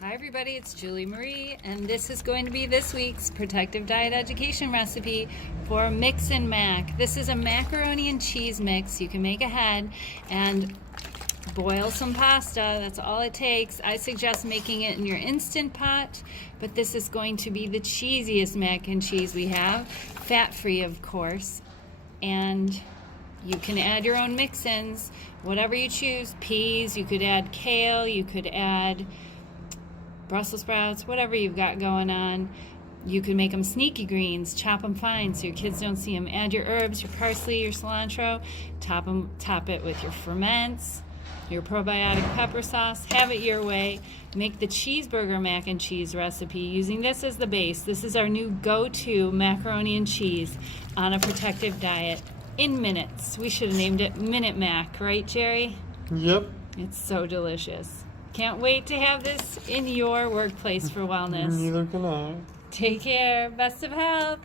Hi everybody, it's Julie Marie, and this is going to be this week's Protective Diet Education recipe for Mix and Mac. This is a macaroni and cheese mix. You can make ahead and boil some pasta. That's all it takes. I suggest making it in your Instant Pot, but this is going to be the cheesiest mac and cheese we have. Fat-free, of course. And you can add your own mix-ins, whatever you choose. Peas, you could add kale, you could add Brussels sprouts, whatever you've got going on. You can make them sneaky greens, chop them fine so your kids don't see them. Add your herbs, your parsley, your cilantro, top it with your ferments, your probiotic pepper sauce. Have it your way. Make the cheeseburger mac and cheese recipe using this as the base. This is our new go-to macaroni and cheese on a protective diet in minutes. We should have named it Minute Mac, right, Jerry? Yep. It's so delicious. Can't wait to have this in your workplace for wellness. Neither can I. Take care. Best of health.